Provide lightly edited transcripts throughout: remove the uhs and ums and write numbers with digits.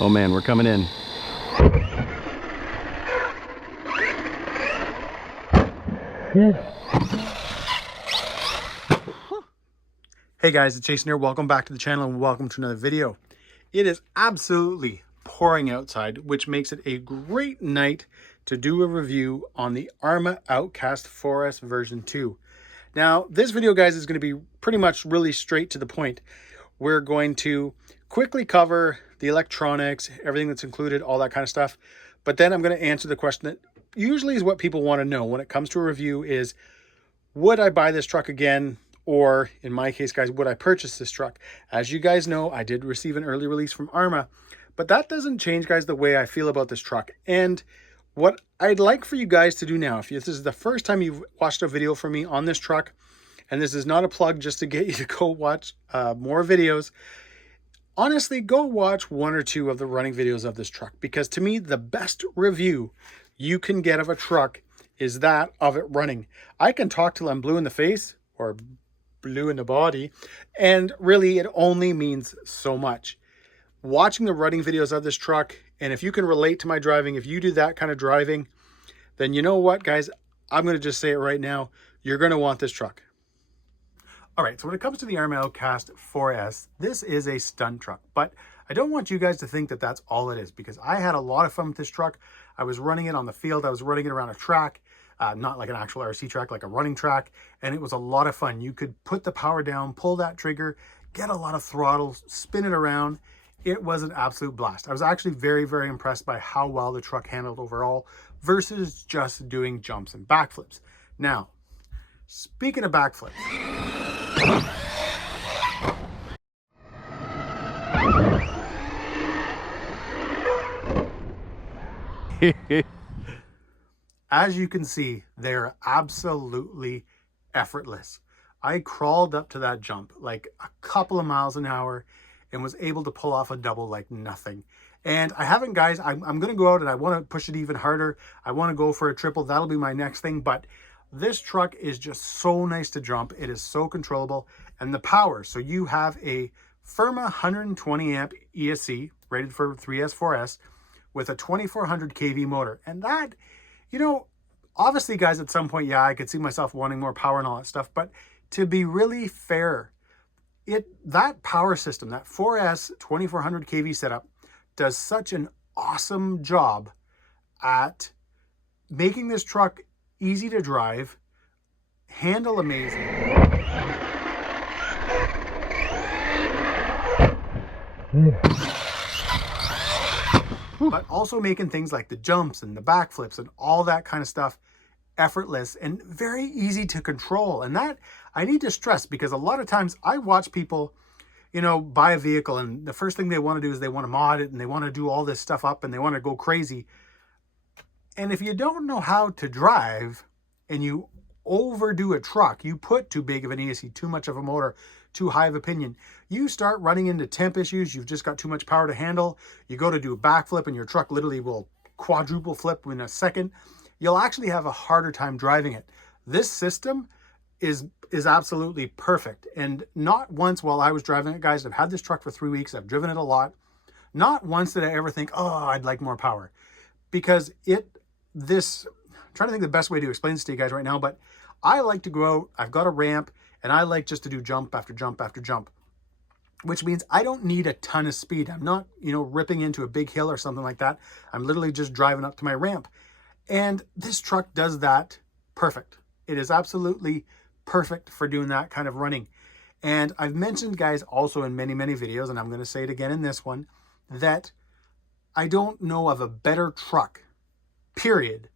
Oh man, we're coming in. Hey guys, it's Jason here. Welcome back to the channel and welcome to another video. It is absolutely pouring outside, which makes it a great night to do a review on the ARRMA Outcast 4S version 2. Now, this video, guys, is going to be pretty much really straight to the point. We're going to quickly cover the electronics, everything that's included, all that kind of stuff. But then I'm going to answer the question that usually is what people want to know when it comes to a review is, would I buy this truck again? Or in my case, guys, would I purchase this truck? As you guys know, I did receive an early release from ARRMA, but that doesn't change, guys, the way I feel about this truck. And what I'd like for you guys to do now, if this is the first time you've watched a video from me on this truck, and this is not a plug just to get you to go watch more videos, honestly, go watch one or two of the running videos of this truck, because to me, the best review you can get of a truck is that of it running. I can talk till I'm blue in the face or blue in the body, and really it only means so much. Watching the running videos of this truck, and if you can relate to my driving, if you do that kind of driving, then you know what, guys, I'm going to just say it right now, you're going to want this truck. All right, so when it comes to the ARRMA Outcast 4S, this is a stunt truck, but I don't want you guys to think that that's all it is, because I had a lot of fun with this truck. I was running it on the field, I was running it around a track, not like an actual RC track, like a running track, and it was a lot of fun. You could put the power down, pull that trigger, get a lot of throttle, spin it around. It was an absolute blast. I was actually very, very impressed by how well the truck handled overall versus just doing jumps and backflips. Now, speaking of backflips, as you can see, they're absolutely effortless. I crawled up to that jump like a couple of miles an hour and was able to pull off a double like nothing. And I haven't, guys, I'm going to go out and I want to push it even harder. I want to go for a triple. That'll be my next thing. But this truck is just so nice to jump. It is so controllable. And the power. So you have a Firma 120 amp ESC rated for 3S, 4S with a 2400 kV motor. And that, you know, obviously, guys, at some point, yeah, I could see myself wanting more power and all that stuff. But to be really fair, that power system, that 4S 2400 kV setup, does such an awesome job at making this truck easy to drive, handle amazing, but also making things like the jumps and the backflips and all that kind of stuff effortless and very easy to control. And that I need to stress, because a lot of times I watch people, you know, buy a vehicle and the first thing they want to do is they want to mod it and they want to do all this stuff up and they want to go crazy. And if you don't know how to drive and you overdo a truck, you put too big of an ESC, too much of a motor, too high of a pinion, you start running into temp issues. You've just got too much power to handle. You go to do a backflip and your truck literally will quadruple flip in a second. You'll actually have a harder time driving it. This system is absolutely perfect. And not once while I was driving it, guys, I've had this truck for 3 weeks. I've driven it a lot. Not once did I ever think, oh, I'd like more power. Because I'm trying to think the best way to explain this to you guys right now, but I like to go out, I've got a ramp, and I like just to do jump after jump after jump, which means I don't need a ton of speed. I'm not, you know, ripping into a big hill or something like that. I'm literally just driving up to my ramp. And this truck does that perfect. It is absolutely perfect for doing that kind of running. And I've mentioned, guys, also in many, many videos, and I'm going to say it again in this one, that I don't know of a better truck, period,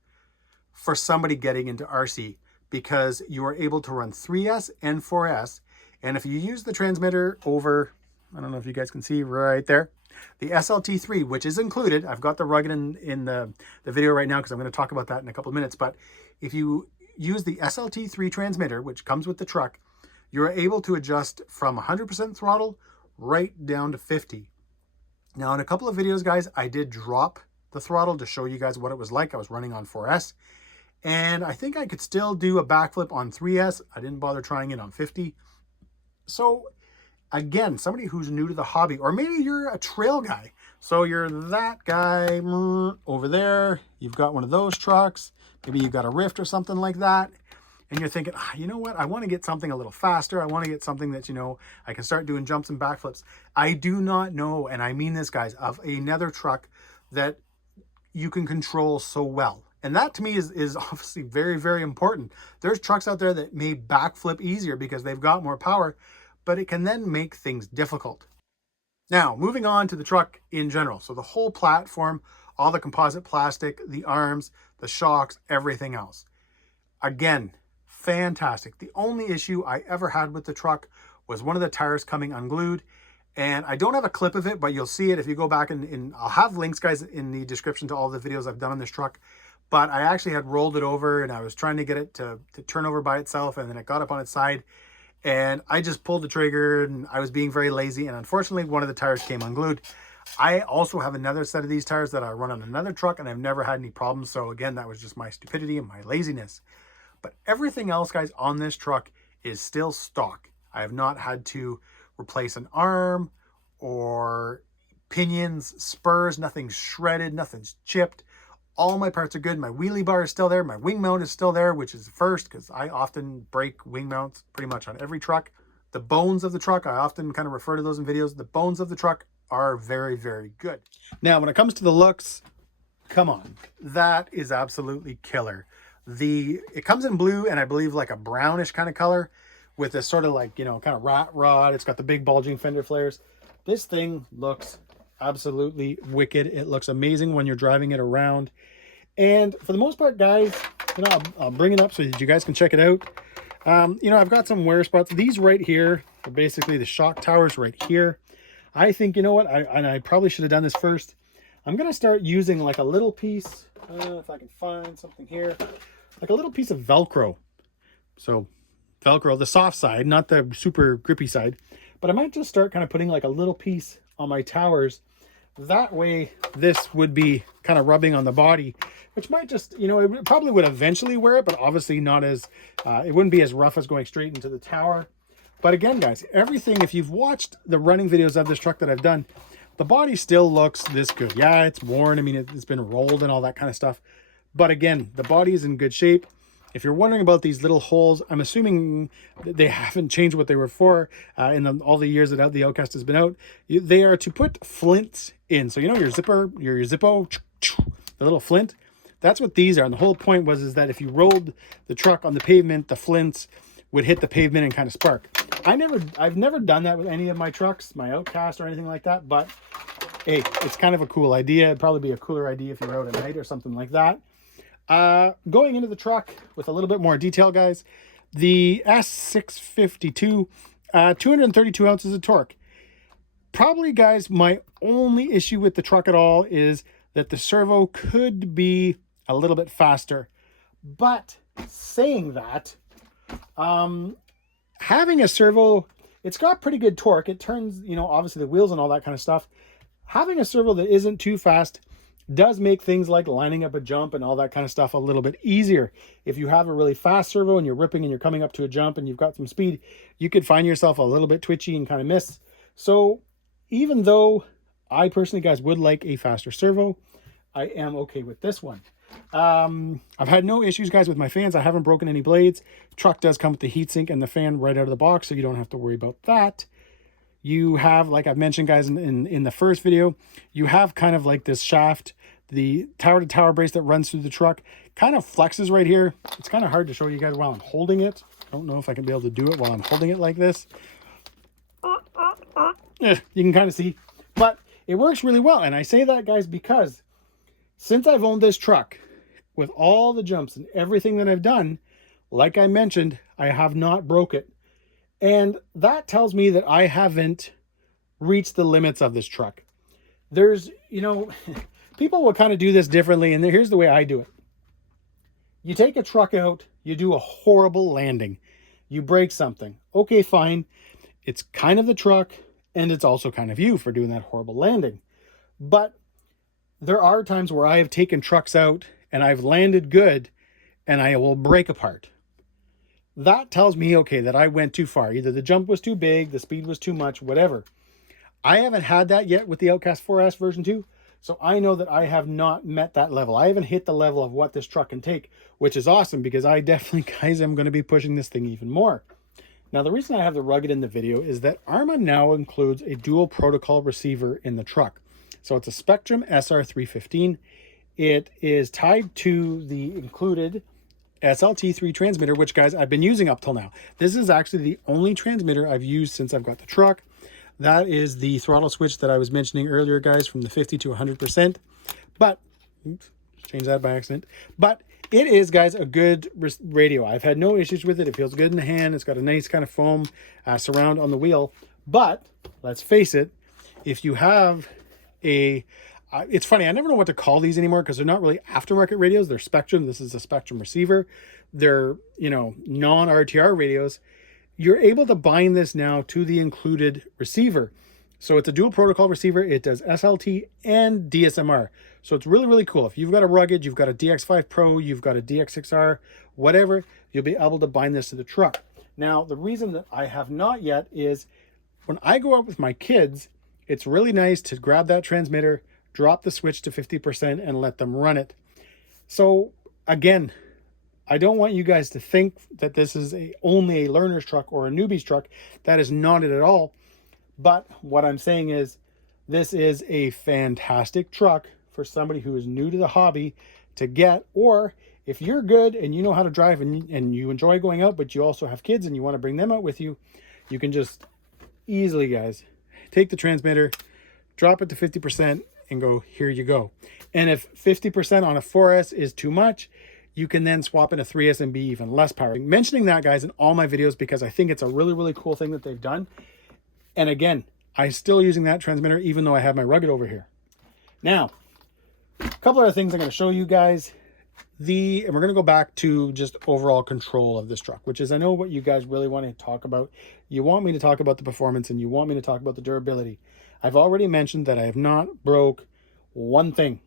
for somebody getting into RC, because you are able to run 3S and 4S. And if you use the transmitter over, I don't know if you guys can see right there, the SLT3, which is included. I've got the rugged in the video right now because I'm going to talk about that in a couple of minutes. But if you use the SLT3 transmitter, which comes with the truck, you're able to adjust from 100% throttle right down to 50. Now, in a couple of videos, guys, I did drop the throttle to show you guys what it was like. I was running on 4S, and I think I could still do a backflip on 3S. I didn't bother trying it on 50. So again, somebody who's new to the hobby, or maybe you're a trail guy, So you're that guy over there. You've got one of those trucks. Maybe you've got a Rift or something like that. And you're thinking, you know what? I want to get something a little faster. I want to get something that, you know, I can start doing jumps and backflips. I do not know, and I mean this, guys, of another truck that you can control so well. And that to me is obviously very, very important. There's trucks out there that may backflip easier because they've got more power, but it can then make things difficult. Now, moving on to the truck in general. So the whole platform, all the composite plastic, the arms, the shocks, everything else. Again, fantastic. The only issue I ever had with the truck was one of the tires coming unglued. And I don't have a clip of it, but you'll see it if you go back and I'll have links, guys, in the description to all the videos I've done on this truck. But I actually had rolled it over and I was trying to get it to turn over by itself, and then it got up on its side. And I just pulled the trigger and I was being very lazy. And unfortunately, one of the tires came unglued. I also have another set of these tires that I run on another truck and I've never had any problems. So again, that was just my stupidity and my laziness. But everything else, guys, on this truck is still stock. I have not had to replace an arm or pinions, spurs, nothing's shredded, nothing's chipped. All my parts are good. My wheelie bar is still there. My wing mount is still there, which is the first because I often break wing mounts pretty much on every truck. The bones of the truck, I often kind of refer to those in videos. The bones of the truck are very, very good. Now, when it comes to the looks, come on, that is absolutely killer. It comes in blue and I believe like a brownish kind of color with this sort of like, you know, kind of rat rod. It's got the big bulging fender flares. This thing looks absolutely wicked. It looks amazing when you're driving it around. And for the most part, guys, you know, I'll bring it up so that you guys can check it out. You know, I've got some wear spots. These right here are basically the shock towers right here. I think, you know what, I probably should have done this first. I'm going to start using like a little piece, if I can find something here, like a little piece of Velcro. So Velcro, the soft side, not the super grippy side. But I might just start kind of putting like a little piece on my towers. That way this would be kind of rubbing on the body, which might just, you know, it probably would eventually wear it, but obviously not as, it wouldn't be as rough as going straight into the tower. But again, guys, everything, if you've watched the running videos of this truck that I've done, the body still looks this good. Yeah, it's worn. I mean, it's been rolled and all that kind of stuff. But again, the body is in good shape. If you're wondering about these little holes, I'm assuming they haven't changed what they were for in all the years that the Outcast has been out. They are to put flints in. So, you know, your Zippo, the little flint, that's what these are. And the whole point was that if you rolled the truck on the pavement, the flints would hit the pavement and kind of spark. I've never done that with any of my trucks, my Outcast or anything like that. But hey, it's kind of a cool idea. It'd probably be a cooler idea if you were out at night or something like that. Going into the truck with a little bit more detail, guys, the S652, 232 ounces of torque. Probably, guys, my only issue with the truck at all is that the servo could be a little bit faster. But saying that, having a servo, it's got pretty good torque. It turns, you know, obviously the wheels and all that kind of stuff. Having a servo that isn't too fast does make things like lining up a jump and all that kind of stuff a little bit easier. If you have a really fast servo and you're ripping and you're coming up to a jump and you've got some speed, you could find yourself a little bit twitchy and kind of miss. So even though I personally, guys, would like a faster servo, I am okay with this one. I've had no issues, guys, with my fans. I haven't broken any blades. Truck does come with the heatsink and the fan right out of the box, so you don't have to worry about that. You have, like I've mentioned, guys, in the first video, you have kind of like this shaft, the tower-to-tower brace that runs through the truck, kind of flexes right here. It's kind of hard to show you guys while I'm holding it. I don't know if I can be able to do it while I'm holding it like this. You can kind of see, but it works really well. And I say that, guys, because since I've owned this truck, with all the jumps and everything that I've done, like I mentioned, I have not broke it. And that tells me that I haven't reached the limits of this truck. There's, you know, people will kind of do this differently, and here's the way I do it. You take a truck out, you do a horrible landing. You break something. Okay, fine. It's kind of the truck, and it's also kind of you for doing that horrible landing. But there are times where I have taken trucks out, and I've landed good, and I will break apart. That tells me, okay, that I went too far. Either the jump was too big, the speed was too much, whatever. I haven't had that yet with the Outcast 4S version 2. So I know that I have not met that level. I haven't hit the level of what this truck can take, which is awesome because I definitely, guys, am going to be pushing this thing even more. Now, the reason I have the rugged in the video is that ARRMA now includes a dual protocol receiver in the truck. So it's a Spectrum SR315. It is tied to the included SLT3 transmitter, which, guys, I've been using up till now. This is actually the only transmitter I've used since I've got the truck. That is the throttle switch that I was mentioning earlier, guys, from the 50 to 100%. But, oops, changed that by accident. But it is, guys, a good radio. I've had no issues with it. It feels good in the hand. It's got a nice kind of foam surround on the wheel. But, let's face it, if you have a... it's funny, I never know what to call these anymore because they're not really aftermarket radios. They're Spectrum. This is a Spectrum receiver. They're, you know, non-RTR radios. You're able to bind this now to the included receiver. So it's a dual protocol receiver. It does SLT and DSMR. So it's really, really cool. If you've got a rugged, you've got a DX5 Pro, you've got a DX6R, whatever, you'll be able to bind this to the truck. Now, the reason that I have not yet is when I go out with my kids, it's really nice to grab that transmitter, drop the switch to 50% and let them run it. So again, I don't want you guys to think that this is only a learner's truck or a newbie's truck. That is not it at all. But what I'm saying is this is a fantastic truck for somebody who is new to the hobby to get, or if you're good and you know how to drive and you enjoy going out, but you also have kids and you want to bring them out with you, you can just easily, guys, take the transmitter, drop it to 50% and go, here you go. And if 50% on a 4S is too much, you can then swap in a 3S and be even less power. I'm mentioning that, guys, in all my videos because I think it's a really, really cool thing that they've done. And again, I'm still using that transmitter even though I have my rugged over here. Now, a couple other things I'm going to show you guys. And we're going to go back to just overall control of this truck, which is I know what you guys really want to talk about. You want me to talk about the performance and you want me to talk about the durability. I've already mentioned that I have not broke one thing.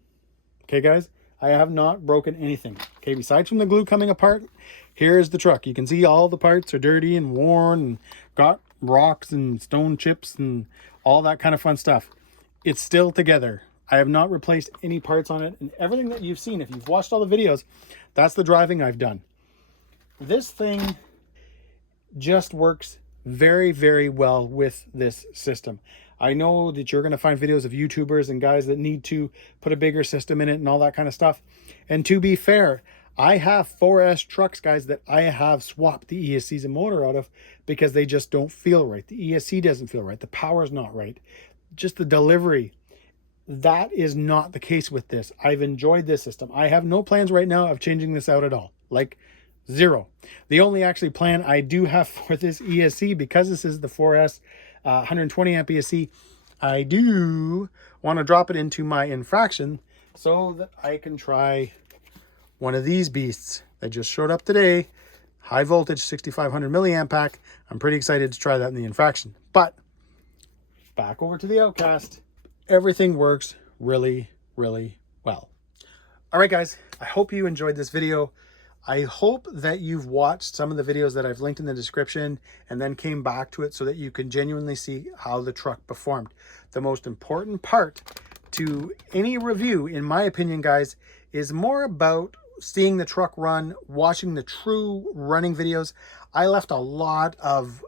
Okay, guys? I have not broken anything. Okay, besides from the glue coming apart, here's the truck. You can see all the parts are dirty and worn and got rocks and stone chips and all that kind of fun stuff. It's still together. I have not replaced any parts on it, and everything that you've seen, if you've watched all the videos, that's the driving I've done. This thing just works very, very well with this system. I know that you're going to find videos of YouTubers and guys that need to put a bigger system in it and all that kind of stuff. And to be fair, I have 4S trucks, guys, that I have swapped the ESCs and motor out of because they just don't feel right. The ESC doesn't feel right. The power's not right. Just the delivery. That is not the case with this. I've enjoyed this system. I have no plans right now of changing this out at all. Like, zero. The only actually plan I do have for this ESC, because this is the 4S 120 amp ESC, I do want to drop it into my infraction so that I can try one of these beasts that just showed up today. High voltage 6500 milliamp pack. I'm pretty excited to try that in the infraction. But back over to the Outcast. Everything works really, really well. All right, guys, I hope you enjoyed this video. I hope that you've watched some of the videos that I've linked in the description and then came back to it so that you can genuinely see how the truck performed. The most important part to any review, in my opinion, guys, is more about seeing the truck run, watching the true running videos. I left a lot of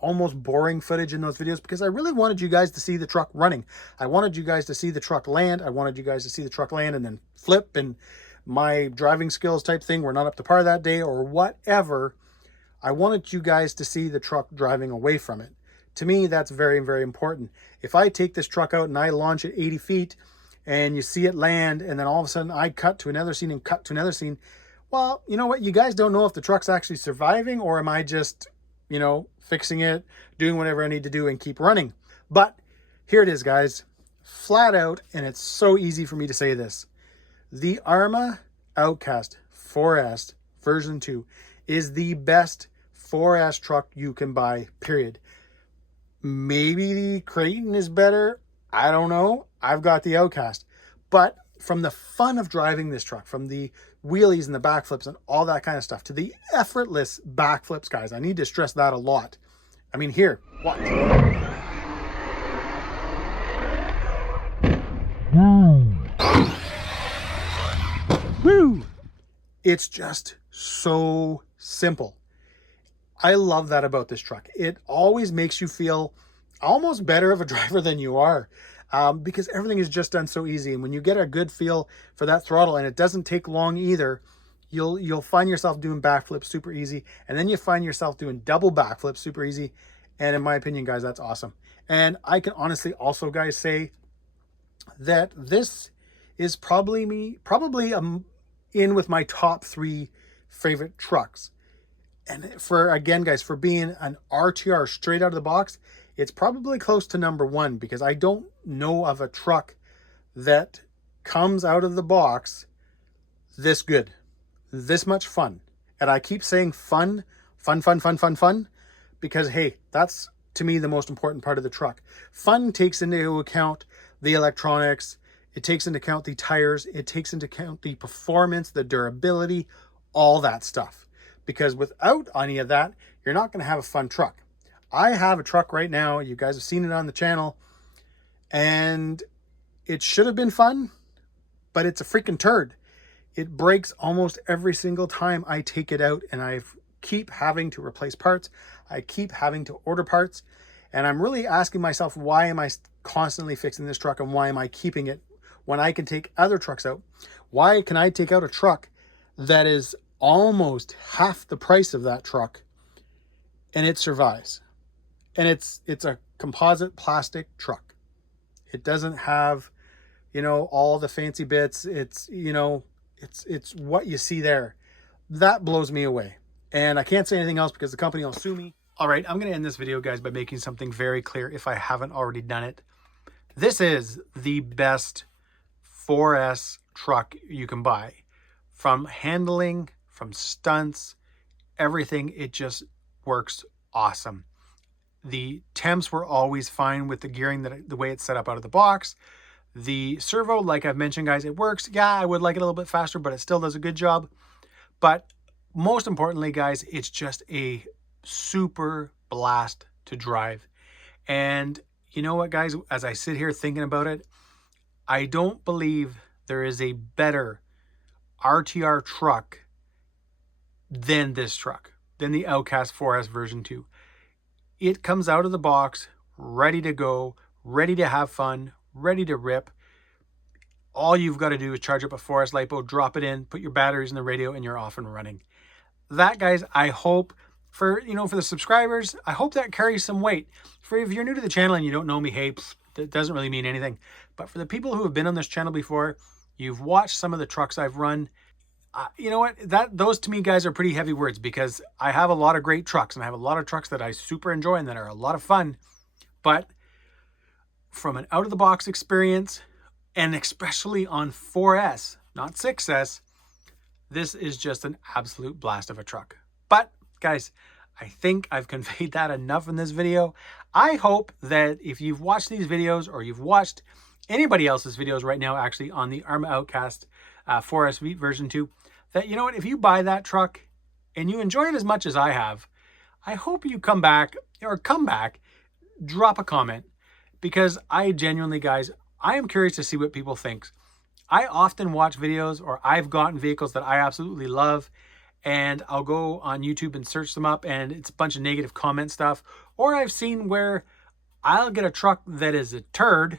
almost boring footage in those videos because I really wanted you guys to see the truck running. I wanted you guys to see the truck land. I wanted you guys to see the truck land and then flip, and my driving skills type thing were not up to par that day or whatever. I wanted you guys to see the truck driving away from it. To me, that's very, very important. If I take this truck out and I launch at 80 feet and you see it land and then all of a sudden I cut to another scene and cut to another scene, well, you know what? You guys don't know if the truck's actually surviving or am I just, you know, fixing it, doing whatever I need to do and keep running. But here it is, guys. Flat out, and it's so easy for me to say this. The ARRMA Outcast 4S version 2 is the best 4S truck you can buy, period. Maybe the Creighton is better. I don't know. I've got the Outcast. But from the fun of driving this truck, from the wheelies and the backflips and all that kind of stuff, to the effortless backflips, guys, I need to stress that a lot. I mean, here, watch. It's just so simple. I love that about this truck. It always makes you feel almost better of a driver than you are, because everything is just done so easy. And when you get a good feel for that throttle, and it doesn't take long either, you'll find yourself doing backflips super easy, and then you find yourself doing double backflips super easy. And in my opinion, guys, that's awesome. And I can honestly also, guys, say that this is probably in with my top 3 favorite trucks. And for, again, guys, for being an RTR straight out of the box, it's probably close to number 1, because I don't know of a truck that comes out of the box this good, this much fun. And I keep saying fun, because, hey, that's, to me, the most important part of the truck. Fun takes into account the electronics, it takes into account the tires, it takes into account the performance, the durability, all that stuff. Because without any of that, you're not going to have a fun truck. I have a truck right now. You guys have seen it on the channel. And it should have been fun, but it's a freaking turd. It breaks almost every single time I take it out, and I keep having to replace parts. I keep having to order parts. And I'm really asking myself, why am I constantly fixing this truck, and why am I keeping it when I can take other trucks out? Why can I take out a truck that is almost half the price of that truck and it survives? And it's a composite plastic truck. It doesn't have, you know, all the fancy bits. It's, you know, it's what you see there. That blows me away. And I can't say anything else because the company will sue me. All right, I'm going to end this video, guys, by making something very clear if I haven't already done it. This is the best 4S truck you can buy. From handling, from stunts, everything, it just works awesome. The temps were always fine with the gearing, the way it's set up out of the box. The servo, like I've mentioned, guys, it works. Yeah, I would like it a little bit faster, but it still does a good job. But most importantly, guys, it's just a super blast to drive. And you know what, guys, as I sit here thinking about it, I don't believe there is a better RTR truck than this truck, than the Outcast 4S version 2. It comes out of the box, ready to go, ready to have fun, ready to rip. All you've got to do is charge up a 4S LiPo, drop it in, put your batteries in the radio, and you're off and running. That, guys, I hope for the subscribers, I hope that carries some weight. For if you're new to the channel and you don't know me, hey, that doesn't really mean anything. But for the people who have been on this channel before, you've watched some of the trucks I've run. You know what? Those to me, guys, are pretty heavy words, because I have a lot of great trucks, and I have a lot of trucks that I super enjoy and that are a lot of fun. But from an out-of-the-box experience, and especially on 4S, not 6S, this is just an absolute blast of a truck. But, guys, I think I've conveyed that enough in this video. I hope that if you've watched these videos, or you've watched anybody else's videos right now, actually, on the ARRMA Outcast 4S version 2, that, you know what, if you buy that truck and you enjoy it as much as I have, I hope you come back, drop a comment, because I genuinely, guys, I am curious to see what people think. I often watch videos, or I've gotten vehicles that I absolutely love, and I'll go on YouTube and search them up, and it's a bunch of negative comment stuff. Or I've seen where I'll get a truck that is a turd,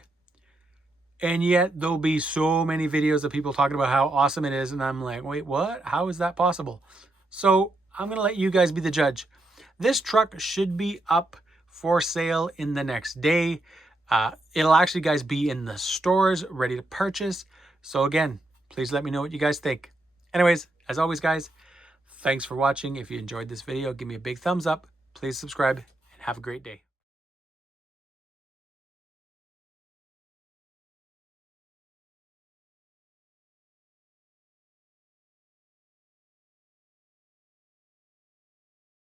and yet there'll be so many videos of people talking about how awesome it is, and I'm like, wait, what? How is that possible? So I'm going to let you guys be the judge. This truck should be up for sale in the next day. It'll actually, guys, be in the stores ready to purchase. So again, please let me know what you guys think. Anyways, as always, guys, thanks for watching. If you enjoyed this video, give me a big thumbs up. Please subscribe, and have a great day.